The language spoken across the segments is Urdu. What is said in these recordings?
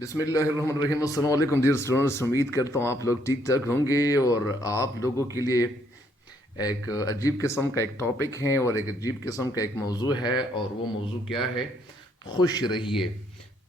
بسم اللہ الرحمن الرحیم۔ السلام علیکم ڈیئر اسٹوڈنٹس، امید کرتا ہوں آپ لوگ ٹھیک ٹھاک ہوں گے اور آپ لوگوں کے لیے ایک عجیب قسم کا ایک ٹاپک ہے اور ایک عجیب قسم کا ایک موضوع ہے، اور وہ موضوع کیا ہے؟ خوش رہیے۔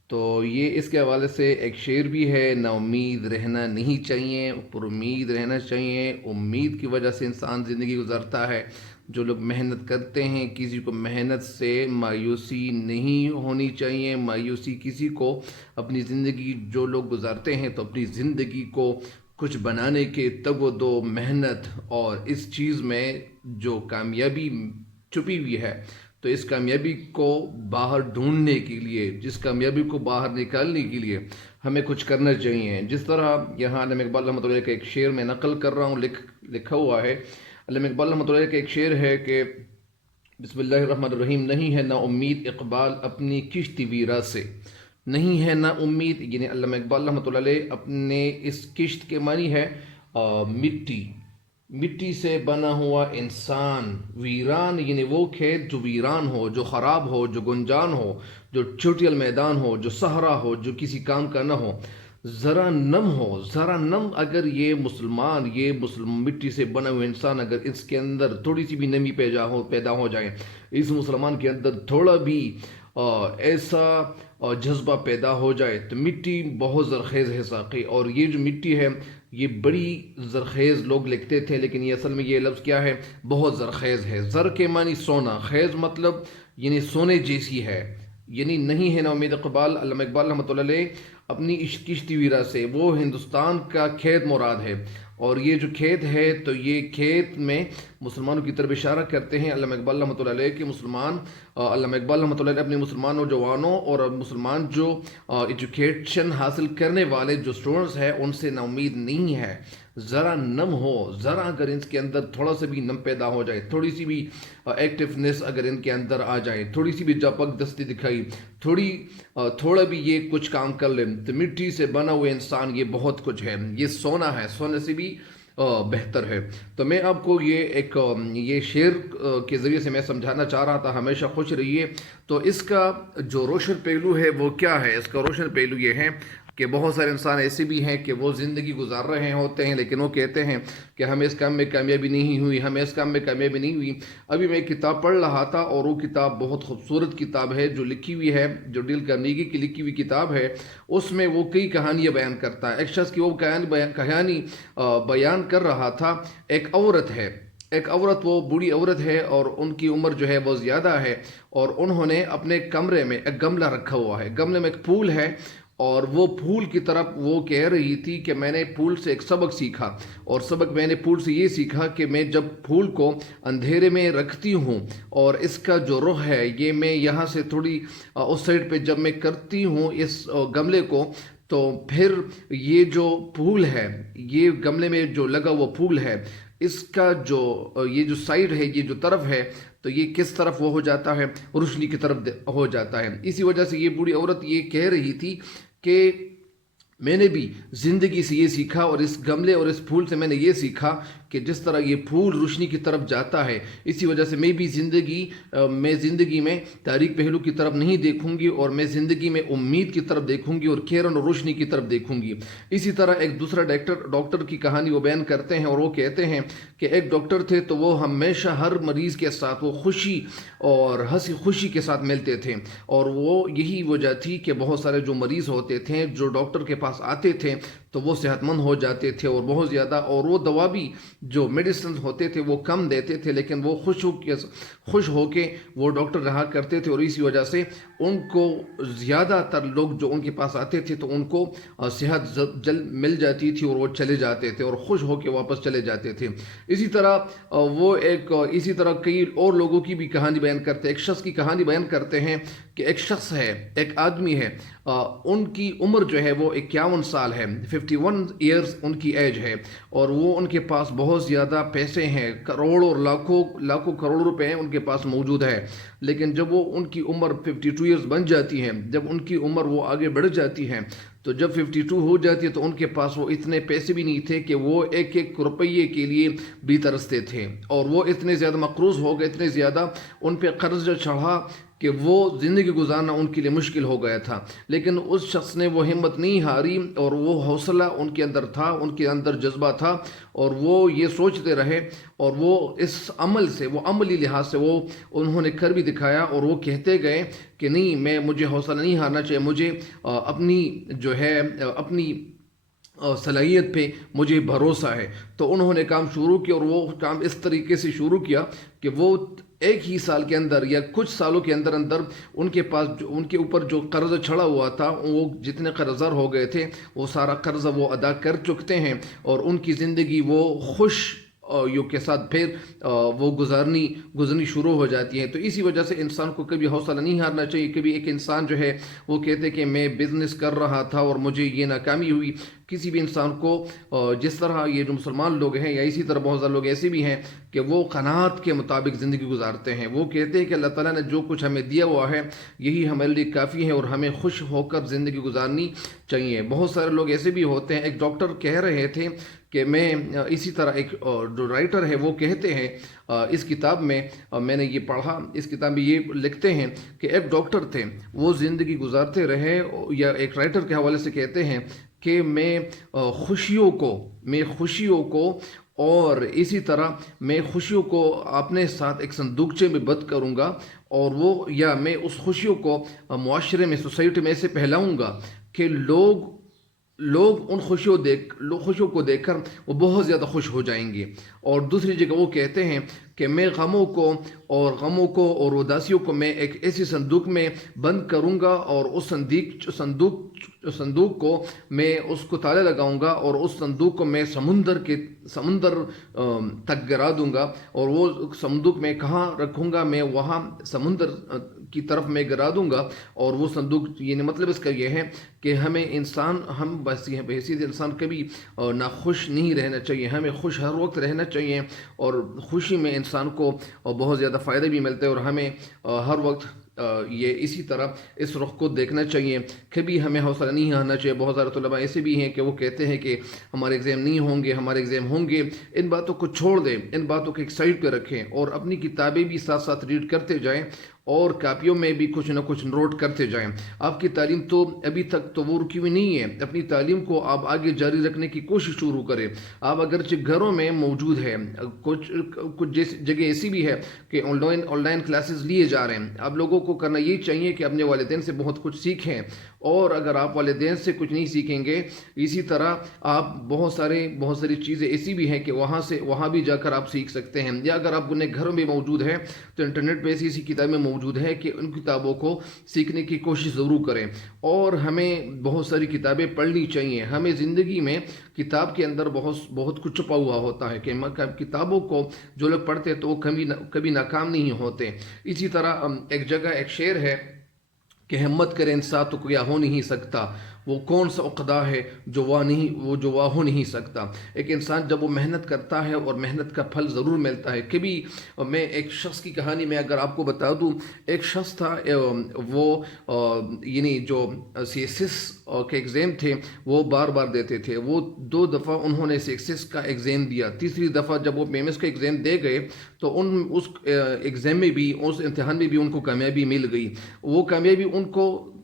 تو یہ اس کے حوالے سے ایک شعر بھی ہے: نا امید رہنا نہیں چاہیے، پر امید رہنا چاہیے۔ امید کی وجہ سے انسان زندگی گزارتا ہے۔ جو لوگ محنت کرتے ہیں، کسی کو محنت سے مایوسی نہیں ہونی چاہیے۔ مایوسی کسی کو اپنی زندگی جو لوگ گزارتے ہیں تو اپنی زندگی کو کچھ بنانے کے تگ و دو، محنت اور اس چیز میں جو کامیابی چھپی ہوئی ہے، تو اس کامیابی کو باہر ڈھونڈنے کے لیے، جس کامیابی کو باہر نکالنے کے لیے ہمیں کچھ کرنا چاہیے۔ جس طرح یہاں علامہ اقبال رحمۃ اللہ علیہ کا ایک شعر میں نقل کر رہا ہوں، لکھا ہوا ہے۔ علامہ اقبال رحمۃ اللہ علیہ کا ایک شعر ہے کہ بسم اللہ الرحمن الرحیم: نہیں ہے نا امید اقبال اپنی کشتی ویرا سے۔ نہیں ہے نا امید، یعنی علامہ اقبال رحمۃ اللہ علیہ اپنے اس کشت کے معنی ہے مٹی سے بنا ہوا انسان، ویران یعنی وہ کھیت جو ویران ہو، جو خراب ہو، جو گنجان ہو، جو چوٹیل میدان ہو، جو صحرا ہو، جو کسی کام کا نہ ہو، ذرا نم ہو، ذرا نم۔ اگر یہ مسلم مٹی سے بنا ہوا انسان، اگر اس کے اندر تھوڑی سی بھی نمی پیدا ہو جائے، اس مسلمان کے اندر تھوڑا بھی ایسا جذبہ پیدا ہو جائے، تو مٹی بہت زرخیز ہے ساقی۔ اور یہ جو مٹی ہے یہ بڑی زرخیز لوگ لکھتے تھے، لیکن یہ اصل میں یہ لفظ کیا ہے؟ بہت زرخیز ہے۔ زر کے معنی سونا، خیز مطلب یعنی سونے جیسی ہے۔ یعنی نہیں ہے نا امید اقبال، علامہ اقبال رحمۃ اللہ علیہ اپنی کشتی ویرا سے، وہ ہندوستان کا کھیت مراد ہے۔ اور یہ جو کھیت ہے تو یہ کھیت میں مسلمانوں کی طرف اشارہ کرتے ہیں علامہ اقبال رحمۃ اللہ علیہ کہ علامہ اقبال رحمۃ اللہ علیہ اپنے مسلمان نوجوانوں اور مسلمان جو ایجوکیشن حاصل کرنے والے جو اسٹوڈنٹس ہیں ان سے نا امید نہیں ہے۔ ذرا نم ہو، ذرا اگر ان کے اندر تھوڑا سا بھی نم پیدا ہو جائے، تھوڑی سی بھی ایکٹیونیس اگر ان کے اندر آ جائے، تھوڑی سی بھی جاپک دستی دکھائی، تھوڑا بھی یہ کچھ کام کر لیں، تو مٹی سے بنا ہوا انسان یہ بہت کچھ ہے، یہ سونا ہے، سونے سے بھی بہتر ہے۔ تو میں آپ کو یہ شعر کے ذریعے سے میں سمجھانا چاہ رہا تھا، ہمیشہ خوش رہیے۔ تو اس کا جو روشن پہلو ہے وہ کیا ہے؟ اس کا روشن پہلو یہ ہے کہ بہت سارے انسان ایسے بھی ہیں کہ وہ زندگی گزار رہے ہوتے ہیں، لیکن وہ کہتے ہیں کہ ہمیں اس کام میں کامیابی نہیں ہوئی، ہمیں اس کام میں کامیابی نہیں ہوئی۔ ابھی میں ایک کتاب پڑھ رہا تھا اور وہ کتاب بہت خوبصورت کتاب ہے، جو لکھی ہوئی ہے، جو ڈیل کارنیگی کی لکھی ہوئی کتاب ہے۔ اس میں وہ کئی کہانیاں بیان کرتا ہے۔ ایک شخص کی وہ کہانی بیان کر رہا تھا۔ ایک عورت وہ بوڑھی عورت ہے اور ان کی عمر جو ہے وہ زیادہ ہے، اور انہوں نے اپنے کمرے میں ایک گملہ رکھا ہوا ہے، گملے میں ایک پھول ہے، اور وہ پھول کی طرف وہ کہہ رہی تھی کہ میں نے پھول سے ایک سبق سیکھا، اور سبق میں نے پھول سے یہ سیکھا کہ میں جب پھول کو اندھیرے میں رکھتی ہوں اور اس کا جو رخ ہے یہ میں یہاں سے تھوڑی اس سائڈ پہ جب میں کرتی ہوں اس گملے کو، تو پھر یہ جو پھول ہے، یہ گملے میں جو لگا وہ پھول ہے، اس کا یہ جو سائڈ ہے، یہ جو طرف ہے، تو یہ کس طرف وہ ہو جاتا ہے؟ روشنی کی طرف ہو جاتا ہے۔ اسی وجہ سے یہ بوڑھی عورت یہ کہہ رہی تھی کہ میں نے بھی زندگی سے یہ سیکھا، اور اس گملے اور اس پھول سے میں نے یہ سیکھا کہ جس طرح یہ پھول روشنی کی طرف جاتا ہے، اسی وجہ سے میں بھی زندگی میں تاریک پہلو کی طرف نہیں دیکھوں گی، اور میں زندگی میں امید کی طرف دیکھوں گی اور کیرن اور روشنی کی طرف دیکھوں گی۔ اسی طرح ایک دوسرا ڈاکٹر کی کہانی وہ بیان کرتے ہیں، اور وہ کہتے ہیں کہ ایک ڈاکٹر تھے تو وہ ہمیشہ ہر مریض کے ساتھ وہ خوشی اور ہنسی خوشی کے ساتھ ملتے تھے، اور وہ یہی وجہ تھی کہ بہت سارے جو مریض ہوتے تھے جو ڈاکٹر کے پاس آتے تھے تو وہ صحت مند ہو جاتے تھے، اور بہت زیادہ، اور وہ دوا بھی جو میڈیسن ہوتے تھے وہ کم دیتے تھے، لیکن وہ خوش ہو کے وہ ڈاکٹر رہا کرتے تھے، اور اسی وجہ سے ان کو زیادہ تر لوگ جو ان کے پاس آتے تھے تو ان کو صحت جلد مل جاتی تھی، اور وہ چلے جاتے تھے اور خوش ہو کے واپس چلے جاتے تھے۔ اسی طرح کئی اور لوگوں کی بھی کہانی بیان کرتے ہیں۔ ایک شخص کی کہانی بیان کرتے ہیں کہ ایک شخص ہے، ایک آدمی ہے، ان کی عمر جو ہے وہ 51 سال ہے، 51 ایئرز ان کی ایج ہے، اور وہ ان کے پاس بہت زیادہ پیسے ہیں، کروڑوں اور لاکھوں کروڑ روپے ہیں ان کے پاس موجود ہے۔ لیکن جب وہ ان کی عمر 52 ایئرز بن جاتی ہے، جب ان کی عمر وہ آگے بڑھ جاتی ہے، تو جب 52 ہو جاتی ہے تو ان کے پاس وہ اتنے پیسے بھی نہیں تھے کہ وہ ایک روپیے کے لیے بھی ترستے تھے، اور وہ اتنے زیادہ مقروض ہو گئے، اتنے زیادہ ان پہ قرض چڑھا کہ وہ زندگی گزارنا ان کے لیے مشکل ہو گیا تھا، لیکن اس شخص نے وہ ہمت نہیں ہاری اور وہ حوصلہ ان کے اندر تھا، ان کے اندر جذبہ تھا، اور وہ یہ سوچتے رہے، اور وہ اس عمل سے، وہ عملی لحاظ سے وہ انہوں نے کر بھی دکھایا، اور وہ کہتے گئے کہ نہیں، مجھے حوصلہ نہیں ہارنا چاہیے، مجھے اپنی جو ہے اپنی صلاحیت پہ مجھے بھروسہ ہے۔ تو انہوں نے کام شروع کیا، اور وہ کام اس طریقے سے شروع کیا کہ وہ ایک ہی سال کے اندر یا کچھ سالوں کے اندر اندر ان کے پاس ان کے اوپر جو قرض چڑھا ہوا تھا، وہ جتنے قرضدار ہو گئے تھے، وہ سارا قرض وہ ادا کر چکتے ہیں، اور ان کی زندگی وہ خوش یوں کے ساتھ پھر وہ گزرنی شروع ہو جاتی ہے۔ تو اسی وجہ سے انسان کو کبھی حوصلہ نہیں ہارنا چاہیے۔ کبھی ایک انسان جو ہے وہ کہتے کہ میں بزنس کر رہا تھا اور مجھے یہ ناکامی ہوئی، کسی بھی انسان کو جس طرح یہ جو مسلمان لوگ ہیں، یا اسی طرح بہت زیادہ لوگ ایسے بھی ہیں کہ وہ قناعت کے مطابق زندگی گزارتے ہیں، وہ کہتے ہیں کہ اللہ تعالیٰ نے جو کچھ ہمیں دیا ہوا ہے یہی ہمارے لیے کافی ہے، اور ہمیں خوش ہو کر زندگی گزارنی چاہیے۔ بہت سارے لوگ ایسے بھی ہوتے ہیں، ایک ڈاکٹر کہہ رہے تھے کہ میں اسی طرح ایک جو رائٹر ہے وہ کہتے ہیں، اس کتاب میں میں نے یہ پڑھا، اس کتاب میں یہ لکھتے ہیں کہ ایک ڈاکٹر تھے، وہ زندگی گزارتے رہے، یا ایک رائٹر کے حوالے سے کہتے ہیں کہ میں خوشیوں کو اور اسی طرح میں خوشیوں کو اپنے ساتھ ایک صندوقچے میں بند کروں گا، اور یا میں اس خوشیوں کو معاشرے میں، سوسائٹی میں ایسے پھیلاؤں گا کہ لوگ ان خوشیوں کو دیکھ کر وہ بہت زیادہ خوش ہو جائیں گے۔ اور دوسری جگہ وہ کہتے ہیں کہ میں غموں کو اور اداسیوں کو میں ایک ایسی صندوق میں بند کروں گا، اور اس صندوق کو میں اس کو تالے لگاؤں گا، اور اس صندوق کو میں سمندر تک گرا دوں گا، اور وہ صندوق میں کہاں رکھوں گا، میں وہاں سمندر کی طرف میں گرا دوں گا۔ اور وہ صندوق، یعنی مطلب اس کا یہ ہے کہ ہم بس حیثیت انسان کبھی ناخوش نہیں رہنا چاہیے، ہمیں خوش ہر وقت رہنا چاہیے، اور خوشی میں انسان کو بہت زیادہ فائدہ بھی ملتا ہے، اور ہمیں ہر وقت یہ اسی طرح اس رخ کو دیکھنا چاہیے، کبھی ہمیں حوصلہ نہیں ہارنا چاہیے۔ بہت سارے طلباء ایسے بھی ہیں کہ وہ کہتے ہیں کہ ہمارے ایگزام نہیں ہوں گے، ہمارے ایگزام ہوں گے۔ ان باتوں کو چھوڑ دیں، ان باتوں کو ایک سائڈ پہ رکھیں، اور اپنی کتابیں بھی ساتھ ساتھ ریڈ کرتے جائیں، اور کاپیوں میں بھی کچھ نہ کچھ نوٹ کرتے جائیں۔ آپ کی تعلیم تو ابھی تک تو وہ رکی ہوئی نہیں ہے، اپنی تعلیم کو آپ آگے جاری رکھنے کی کوشش شروع کریں۔ آپ اگرچہ گھروں میں موجود ہے، کچھ جگہ ایسی بھی ہے کہ آن لائن کلاسز لیے جا رہے ہیں، آپ لوگوں کو کرنا یہ چاہیے کہ اپنے والدین سے بہت کچھ سیکھیں، اور اگر آپ والدین سے کچھ نہیں سیکھیں گے، اسی طرح آپ بہت ساری چیزیں ایسی بھی ہیں کہ وہاں بھی جا کر آپ سیکھ سکتے ہیں، یا اگر آپ انہیں گھروں میں موجود ہے تو انٹرنیٹ پہ ایسی کتابیں موجود ہے کہ ان کتابوں کو سیکھنے کی کوشش ضرور کریں۔ اور ہمیں بہت ساری کتابیں پڑھنی چاہیے۔ ہمیں زندگی میں کتاب کے اندر بہت کچھ چھپا ہوا ہوتا ہے، کہ کتابوں کو جو لوگ پڑھتے ہیں تو وہ کبھی ناکام نہیں ہوتے۔ اسی طرح ایک جگہ ایک شعر ہے کہ ہمت کرے انسان تو کوئی ہو نہیں سکتا، وہ کون سا عقدہ ہے جو واہ ہو نہیں سکتا۔ ایک انسان جب وہ محنت کرتا ہے اور محنت کا پھل ضرور ملتا ہے۔ کبھی میں ایک شخص کی کہانی میں اگر آپ کو بتا دوں، ایک شخص تھا، وہ یعنی جو CSS کے ایگزام تھے وہ بار بار دیتے تھے، وہ 2 دفعہ انہوں نے CSS کا ایگزام دیا، تیسری دفعہ جب وہ PMS کا ایگزام دے گئے تو اس ایگزام میں بھی، اس امتحان میں بھی ان کو کامیابی مل گئی۔ وہ کامیابی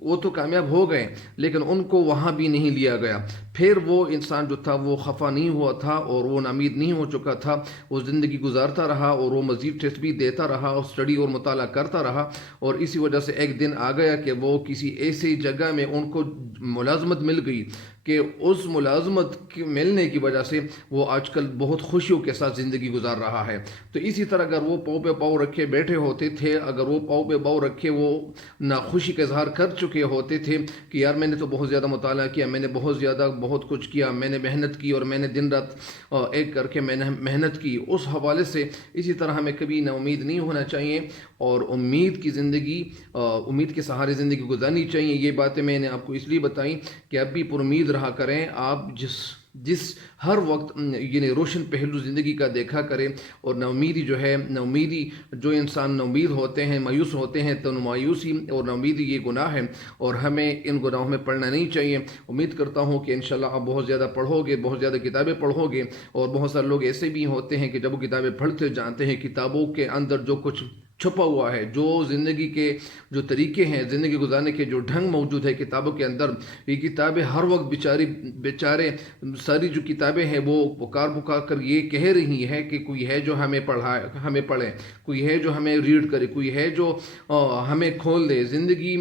وہ تو کامیاب ہو گئے، لیکن ان کو وہاں بھی نہیں لیا گیا۔ پھر وہ انسان جو تھا وہ خفا نہیں ہوا تھا، اور وہ نامید نہیں ہو چکا تھا، وہ زندگی گزارتا رہا، اور وہ مزید ٹیسٹ بھی دیتا رہا، اور اسٹڈی اور مطالعہ کرتا رہا، اور اسی وجہ سے ایک دن آ گیا کہ وہ کسی ایسی جگہ میں ان کو ملازمت مل گئی کہ اس ملازمت کے ملنے کی وجہ سے وہ آج کل بہت خوشیوں کے ساتھ زندگی گزار رہا ہے۔ تو اسی طرح اگر وہ پاؤں پہ پاؤں رکھے بیٹھے ہوتے تھے، اگر وہ پاؤں پہ پاؤں رکھے وہ ناخوشی کا اظہار کر چکے ہوتے تھے کہ یار میں نے تو بہت زیادہ مطالعہ کیا، میں نے بہت کچھ کیا، میں نے محنت کی، اور میں نے دن رات ایک کر کے میں نے محنت کی، اس حوالے سے اسی طرح ہمیں کبھی نا امید نہیں ہونا چاہیے، اور امید کے سہارے زندگی گزارنی چاہیے۔ یہ باتیں میں نے آپ کو اس لیے بتائیں کہ اب بھی پر امید رہا کریں، آپ جس ہر وقت یعنی روشن پہلو زندگی کا دیکھا کریں، اور ناامیدی جو انسان ناامید ہوتے ہیں، مایوس ہوتے ہیں، تو مایوسی اور ناامیدی یہ گناہ ہے، اور ہمیں ان گناہوں میں پڑنا نہیں چاہیے۔ امید کرتا ہوں کہ انشاءاللہ آپ بہت زیادہ پڑھو گے، بہت زیادہ کتابیں پڑھو گے، اور بہت سارے لوگ ایسے بھی ہوتے ہیں کہ جب وہ کتابیں پڑھتے جانتے ہیں، کتابوں کے اندر جو کچھ چھپا ہوا ہے، جو زندگی کے جو طریقے ہیں، زندگی گزارنے کے جو ڈھنگ موجود ہے کتابوں کے اندر، یہ کتابیں ہر وقت بیچارے ساری جو کتابیں ہیں وہ پکار کر یہ کہہ رہی ہے کہ کوئی ہے جو ہمیں پڑھے، کوئی ہے جو ہمیں ریڈ کرے، کوئی ہے جو ہمیں کھول دے زندگی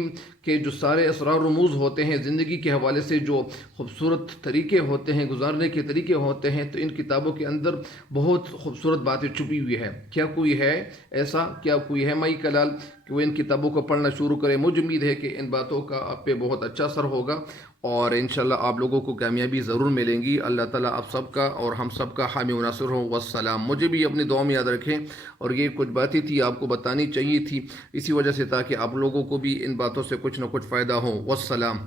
کے جو سارے اسرار رموز ہوتے ہیں، زندگی کے حوالے سے جو خوبصورت طریقے ہوتے ہیں، گزارنے کے طریقے ہوتے ہیں، تو ان کتابوں کے اندر بہت خوبصورت باتیں چھپی ہوئی ہے۔ کیا کوئی ہے ایسا؟ کیا کوئی ہے مائی کلال کہ وہ ان کتابوں کو پڑھنا شروع کرے؟ مجھے امید ہے کہ ان باتوں کا آپ پہ بہت اچھا اثر ہوگا، اور انشاءاللہ آپ لوگوں کو کامیابی ضرور ملیں گی۔ اللہ تعالیٰ آپ سب کا اور ہم سب کا حامی و ناصر ہو۔ والسلام۔ مجھے بھی اپنی دعا میں یاد رکھیں، اور یہ کچھ باتیں تھی آپ کو بتانی چاہیے تھی اسی وجہ سے، تاکہ آپ لوگوں کو بھی ان باتوں سے کچھ نہ کچھ فائدہ ہو۔ والسلام۔